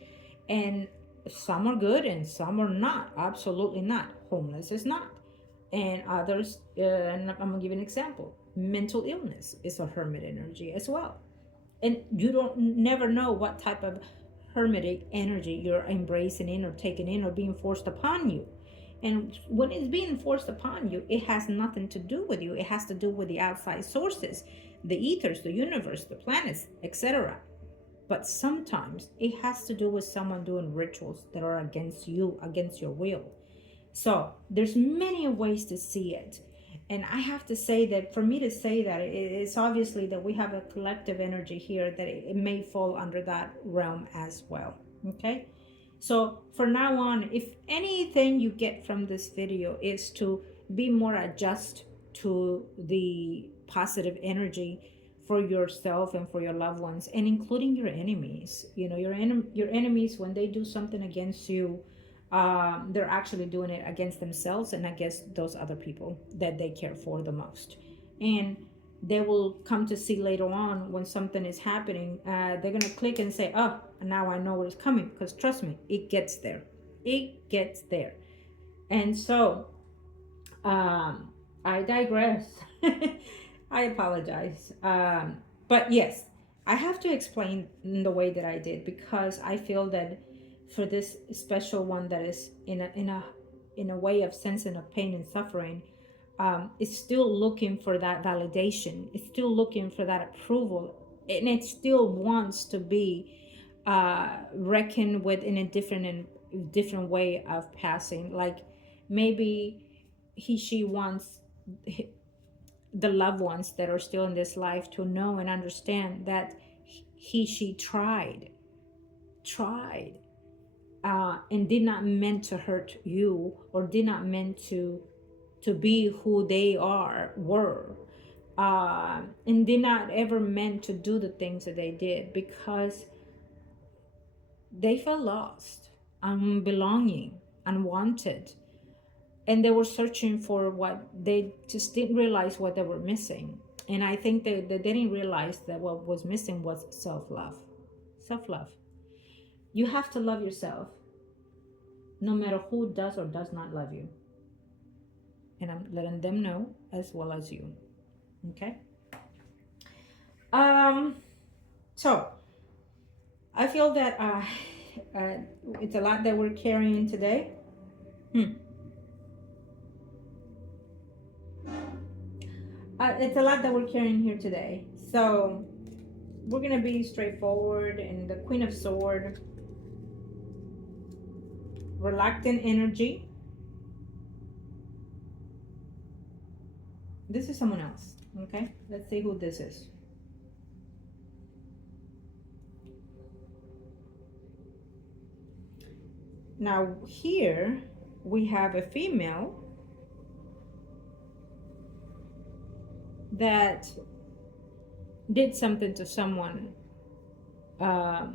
And some are good and some are not. Absolutely not. Homeless is not. And others, and I'm going to give you an example. Mental illness is a hermit energy as well. And you don't never know what type of hermetic energy you're embracing in or taking in or being forced upon you. And when it's being forced upon you, it has nothing to do with you. It has to do with the outside sources, the ethers, the universe, the planets, etc. But sometimes it has to do with someone doing rituals that are against you, against your will. So there's many ways to see it. And I have to say that for me to say that, it's obviously that we have a collective energy here that it may fall under that realm as well. Okay. So for now on, if anything you get from this video is to be more adjust to the positive energy for yourself and for your loved ones, and including your enemies. Your enemies, when they do something against you, they're actually doing it against themselves and against those other people that they care for the most. And they will come to see later on when something is happening, they're going to click and say, oh, now I know what is coming, because trust me, it gets there. it gets there. And so I digress. I apologize. But yes, I have to explain in the way that I did, because I feel that for this special one that is in a way of sensing of pain and suffering, is still looking for that validation. It's still looking for that approval, and it still wants to be reckoned with in a different way of passing. Like maybe she wants the loved ones that are still in this life to know and understand that she tried, and did not meant to hurt you, or did not meant to be who they were, and did not ever meant to do the things that they did, because they felt lost, unbelonging, unwanted, and they were searching for what they just didn't realize what they were missing. And I think they didn't realize that what was missing was self-love. Self-love. You have to love yourself, no matter who does or does not love you. And I'm letting them know as well as you. Okay. So I feel that it's a lot that we're carrying today. It's a lot that we're carrying here today. So we're gonna be straightforward. And the Queen of Swords, reluctant energy. This is someone else. Okay, let's see who this is. Now here we have a female that did something to someone. I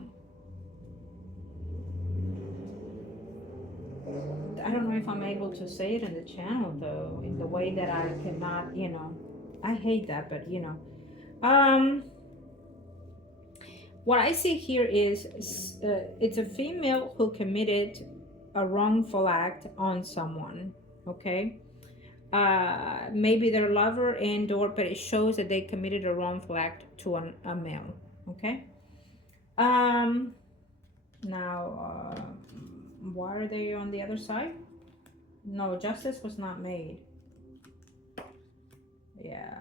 don't know if I'm able to say it in the channel though, in the way that I cannot, I hate that, but what I see here is it's a female who committed a wrongful act on someone, okay? Maybe their lover but it shows that they committed a wrongful act to a male, okay? Now, why are they on the other side? No, justice was not made. Yeah.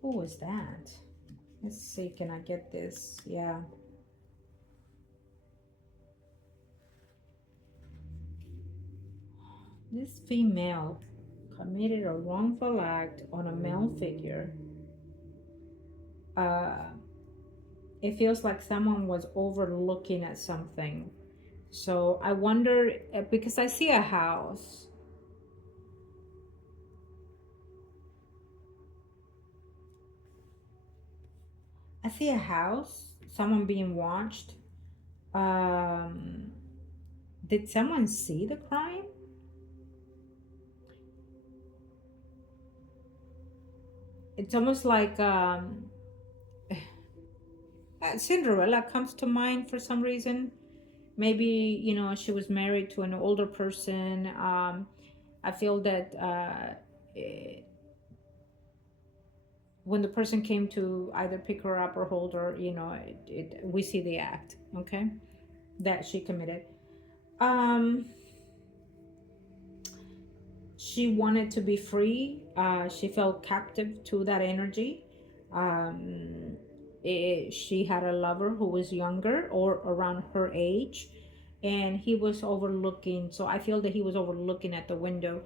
Who was that? Let's see, can I get this? Yeah. This female committed a wrongful act on a male figure. It feels like someone was overlooking at something. So I wonder, because I see a house. I see a house, someone being watched. Did someone see the crime? It's almost like Cinderella comes to mind for some reason. Maybe, she was married to an older person. I feel that when the person came to either pick her up or hold her, we see the act, okay, that she committed. She wanted to be free. She felt captive to that energy. She had a lover who was younger or around her age, and he was overlooking. So I feel that he was overlooking at the window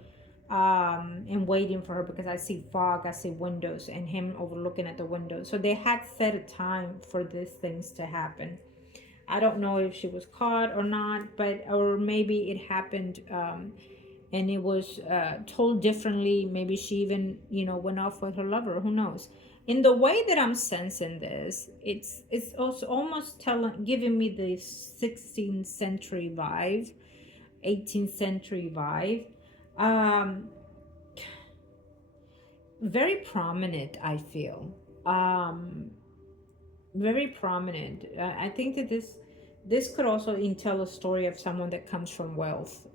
and waiting for her, because I see fog, I see windows, and him overlooking at the window. So they had set a time for these things to happen. I don't know if she was caught or not, or maybe it happened and it was told differently. Maybe she even, went off with her lover. Who knows? In the way that I'm sensing this, it's also almost giving me the 16th century vibe, 18th century vibe. Very prominent, I feel. very prominent. I think that this could also tell a story of someone that comes from wealth,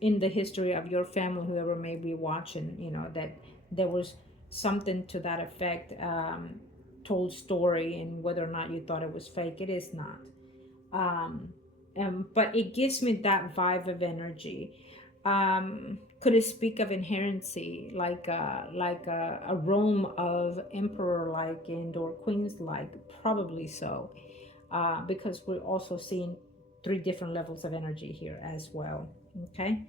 in the history of your family, whoever may be watching, that there was something to that effect, told story, and whether or not you thought it was fake, it is not. um, but it gives me that vibe of energy. Could it speak of inherency, like a realm of emperor like and or queens like? Probably so, because we're also seeing three different levels of energy here as well. Okay.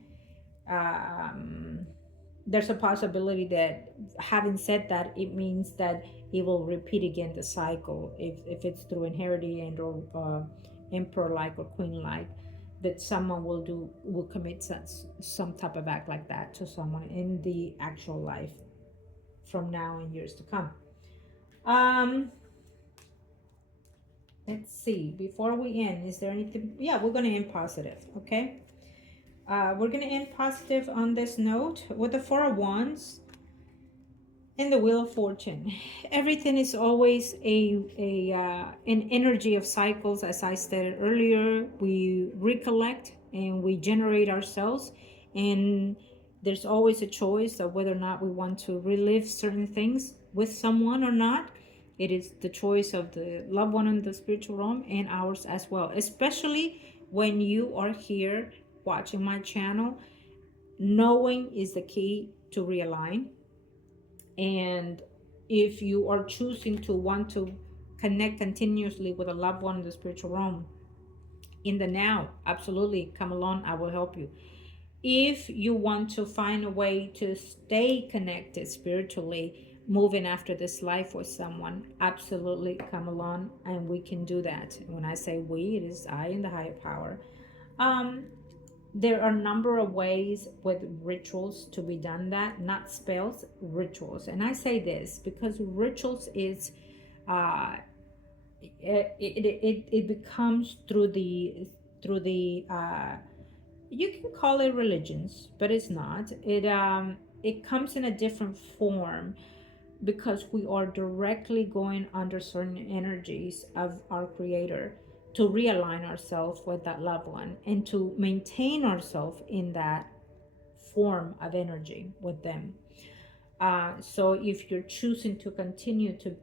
um, there's a possibility that, having said that, it means that it will repeat again the cycle, if it's through inherited and or emperor like or queen like, that someone will commit some type of act like that to someone in the actual life, from now and years to come. um let's see, before we end, is there anything? Yeah, we're going to end positive. Okay. We're going to end positive on this note with the Four of Wands and the Wheel of Fortune. Everything is always an energy of cycles. As I stated earlier, we recollect and we generate ourselves, and there's always a choice of whether or not we want to relive certain things with someone or not. It is the choice of the loved one in the spiritual realm and ours as well, especially when you are here watching my channel. Knowing is the key to realign. And if you are choosing to want to connect continuously with a loved one in the spiritual realm in the now, absolutely come along, I will help you. If you want to find a way to stay connected spiritually, moving after this life with someone, absolutely come along and we can do that. When I say we, it is I and the higher power. um there are a number of ways with rituals to be done, that not spells, rituals. And I say this because rituals is uh it becomes through the you can call it religions, but it's not. It comes in a different form, because we are directly going under certain energies of our creator to realign ourselves with that loved one and to maintain ourselves in that form of energy with them. So if you're choosing to continue to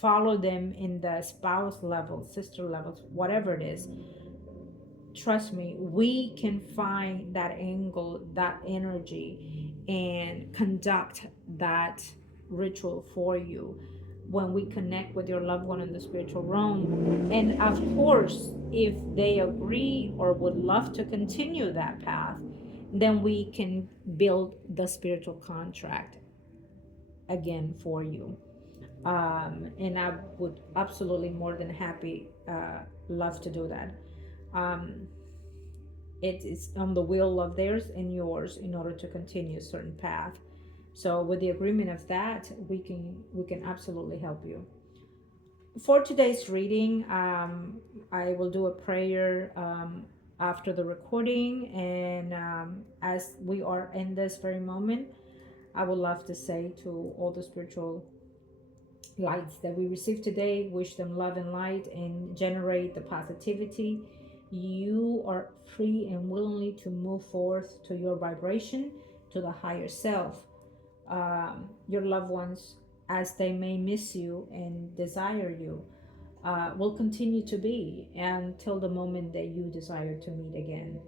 follow them in the spouse level, sister levels, whatever it is, trust me, we can find that angle, that energy, and conduct that ritual for you when we connect with your loved one in the spiritual realm. And of course, if they agree or would love to continue that path, then we can build the spiritual contract again for you. And I would absolutely more than happy love to do that. Um, it is on the will of theirs and yours in order to continue a certain path. So with the agreement of that, we can absolutely help you. For today's reading, I will do a prayer after the recording, and as we are in this very moment, I would love to say to all the spiritual lights that we receive today, wish them love and light and generate the positivity. You are free and willingly to move forth to your vibration, to the higher self. Your loved ones, as they may miss you and desire you, will continue to be until the moment that you desire to meet again.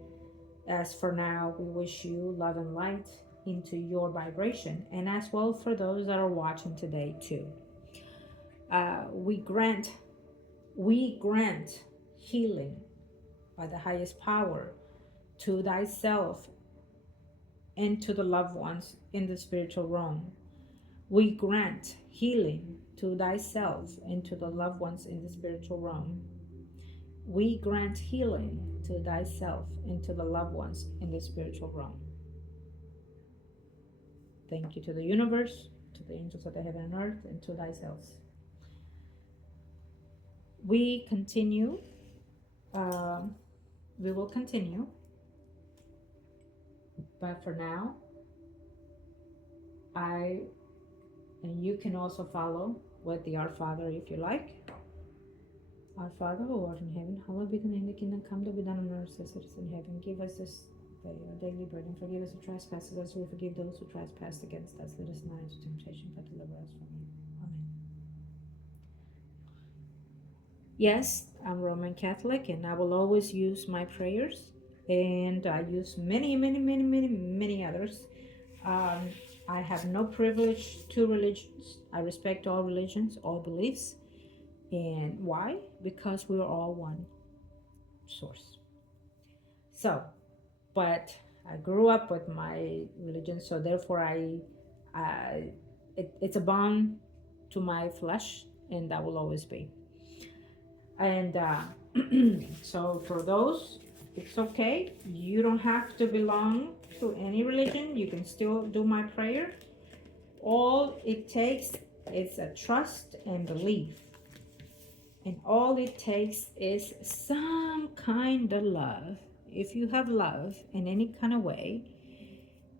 As for now, we wish you love and light into your vibration, and as well for those that are watching today too. We grant healing by the highest power to thyself and to the loved ones in the spiritual realm. We grant healing to thyself and to the loved ones in the spiritual realm. We grant healing to thyself and to the loved ones in the spiritual realm. Thank you to the universe, to the angels of the heaven and earth, and to thyself. We continue. We will continue. But for now, and you can also follow with the Our Father if you like. Our Father who art in heaven, hallowed be the name, the kingdom come, to be done on earth as it is in heaven. Give us this day our daily bread, and forgive us our trespasses as we forgive those who trespass against us. Let us not into temptation, but deliver us from evil. Amen. Yes, I'm Roman Catholic, and I will always use my prayers, and I use many others. Um, I have no privilege to religions. I respect all religions, all beliefs. And why? Because we are all one source. So, but I grew up with my religion, so therefore it's a bond to my flesh, and that will always be. And so for those, it's okay. You don't have to belong to any religion. You can still do my prayer. All it takes is a trust and belief. And all it takes is some kind of love. If you have love in any kind of way,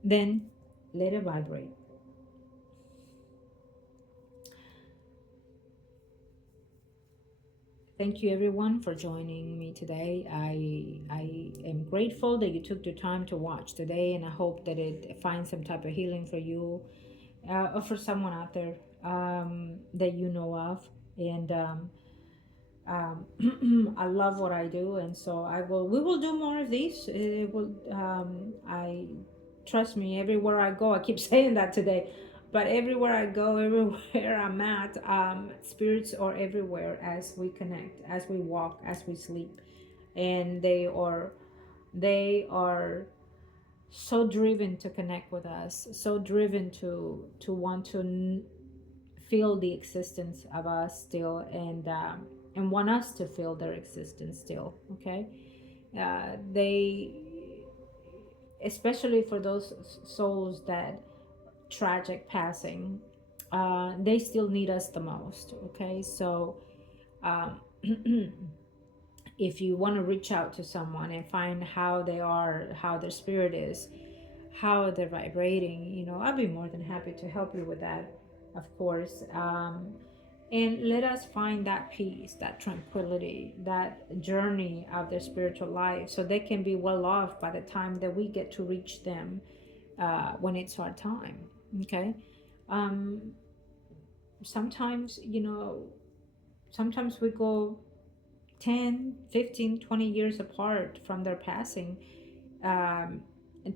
then let it vibrate. Thank you everyone for joining me today. I am grateful that you took the time to watch today, and I hope that it finds some type of healing for you or for someone out there that you know of. And I love what I do, and so I will. We will do more of these. It will. I trust me. Everywhere I go, I keep saying that today, but everywhere I go, everywhere I'm at, spirits are everywhere as we connect, as we walk, as we sleep, and they are so driven to connect with us, so driven to want to feel the existence of us still, and want us to feel their existence still. Okay, they, especially for those souls that tragic passing, they still need us the most. Okay, so um, if you want to reach out to someone and find how they are, how their spirit is, how they're vibrating, I'll be more than happy to help you with that, of course. And let us find that peace, that tranquility, that journey of their spiritual life, so they can be well off by the time that we get to reach them, when it's our time. Okay. um, Sometimes, sometimes we go 10, 15, 20 years apart from their passing. And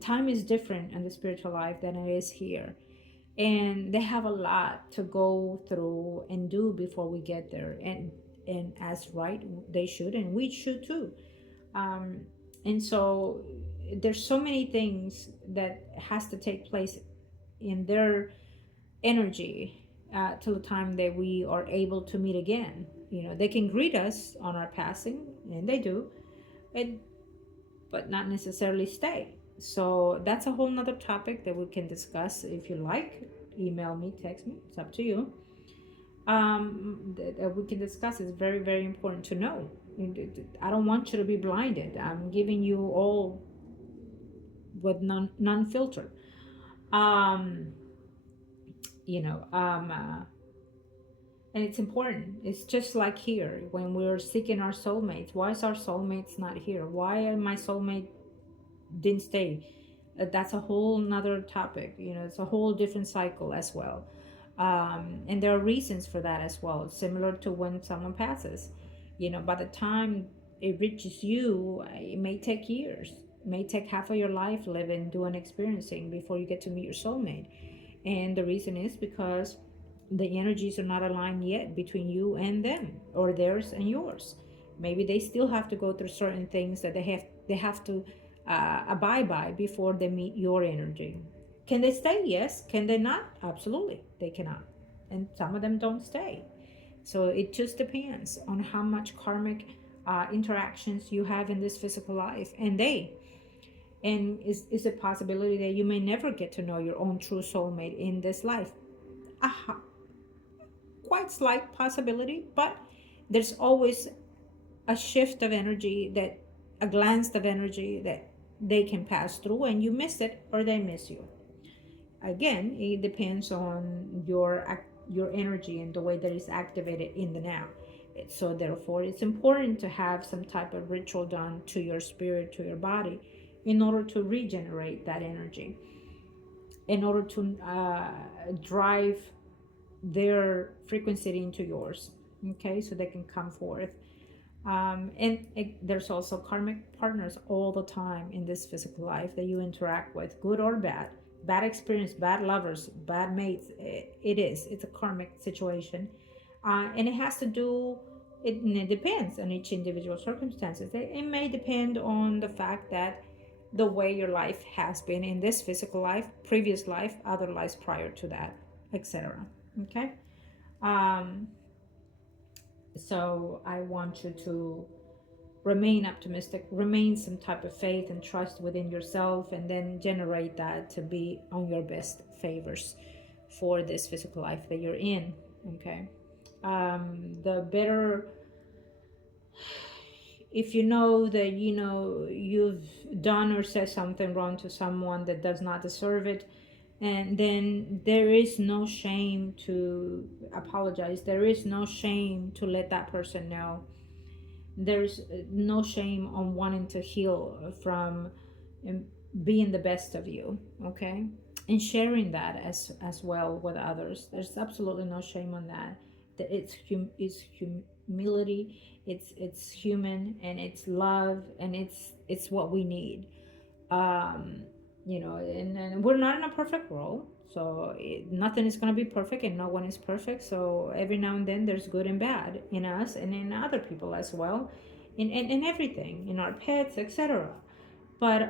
time is different in the spiritual life than it is here, and they have a lot to go through and do before we get there, and as right they should, and we should too. um, and so there's so many things that has to take place in their energy, till the time that we are able to meet again. They can greet us on our passing, and they do it, but not necessarily stay. So that's a whole nother topic that we can discuss if you like. Email me, text me, it's up to you. That we can discuss. It's very, very important to know. I don't want you to be blinded. I'm giving you all with non filter. Um, you know, um, uh, and it's important. It's just like here when we're seeking our soulmates. Why is our soulmates not here? Why my soulmate didn't stay? That's a whole nother topic. It's a whole different cycle as well. And there are reasons for that as well, similar to when someone passes. By the time it reaches you, it may take years, it may take half of your life living, doing, experiencing before you get to meet your soulmate. And the reason is because the energies are not aligned yet between you and them, or theirs and yours. Maybe they still have to go through certain things that they have to abide by before they meet your energy. Can they stay? Yes. Can they not? Absolutely, they cannot. And some of them don't stay. So it just depends on how much karmic interactions you have in this physical life, and is a possibility that you may never get to know your own true soulmate in this life. A quite slight possibility, but there's always a shift of energy, that a glance of energy that they can pass through, and you miss it or they miss you. Again, it depends on your your energy and the way that it's activated in the now. So therefore, it's important to have some type of ritual done to your spirit, to your body, in order to regenerate that energy, in order to drive their frequency into yours. Okay, so they can come forth. There's also karmic partners all the time in this physical life that you interact with, good or bad. Bad experience, bad lovers, bad mates. It's a karmic situation. And it has to do, it depends on each individual circumstances. It may depend on the fact that the way your life has been in this physical life, previous life, other lives prior to that, etc. Okay. Um, so I want you to remain optimistic, remain some type of faith and trust within yourself, and then generate that to be on your best favors for this physical life that you're in. Okay. The better, if you know that you've done or said something wrong to someone that does not deserve it, and then there is no shame to apologize, there is no shame to let that person know, there's no shame on wanting to heal from being the best of you. Okay, and sharing that as well with others. There's absolutely no shame on that. That it's humility, it's human, and it's love, and it's what we need. um and we're not in a perfect world, so nothing is going to be perfect and no one is perfect. So every now and then there's good and bad in us and in other people as well, in everything, in our pets, etc. But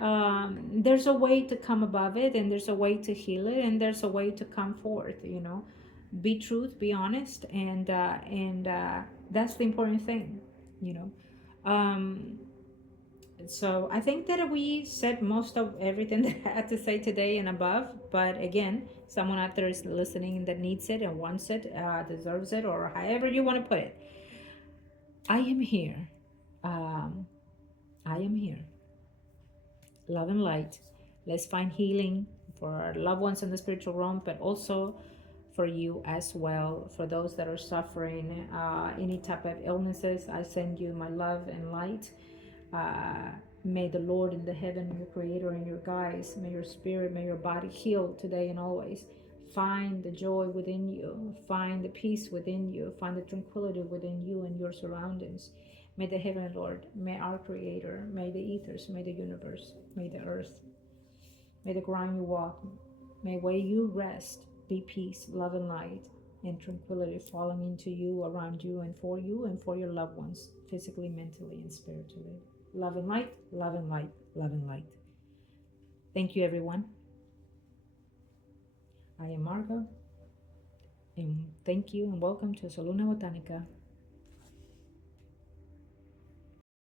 there's a way to come above it, and there's a way to heal it, and there's a way to come forth. Be truth, be honest, and that's the important thing. you know um so I think that we said most of everything that I had to say today and above. But again, someone out there is listening that needs it and wants it, deserves it, or however you want to put it. I am here. Um, I am here. Love and light. Let's find healing for our loved ones in the spiritual realm, but also for you as well. For those that are suffering any type of illnesses, I send you my love and light. Uh, May the Lord in the heaven, your creator and your guides, may your spirit, may your body heal today and always. Find the joy within you, find the peace within you, find the tranquility within you and your surroundings. May the heaven, Lord, may our creator, may the ethers, may the universe, may the earth, may the ground you walk, may where you rest be peace, love, and light, and tranquility falling into you, around you, and for your loved ones, physically, mentally, and spiritually. Love and light, love and light, love and light. Thank you, everyone. I am Margot, and thank you and welcome to Soluna Botanica.